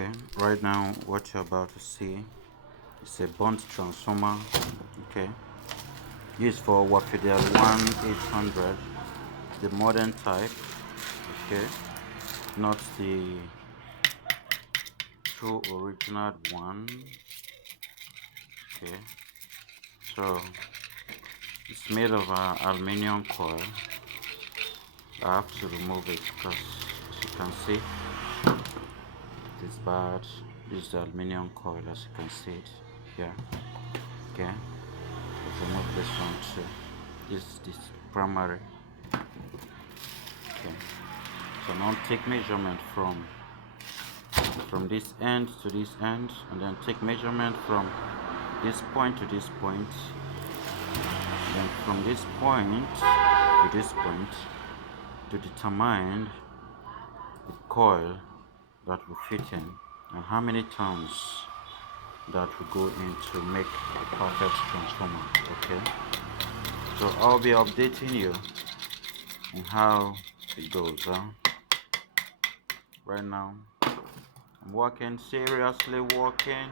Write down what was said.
Okay, right now what you're about to see is a bunt transformer. Okay, used for Wafidel 800, the modern type. Okay, not the true original one. Okay, so it's made of aluminium coil. I have to remove it because, as you can see, it is bad. This is the aluminium coil, as you can see it here. Okay, let's remove this one too. This primary. Okay, so now take measurement from this end to this end, and then take measurement from this point to this point, and then from this point to this point, to determine the coil that will fit in and how many turns that will go in to make a perfect transformer. Okay, so I'll be updating you on how it goes. Right now I'm working, seriously working.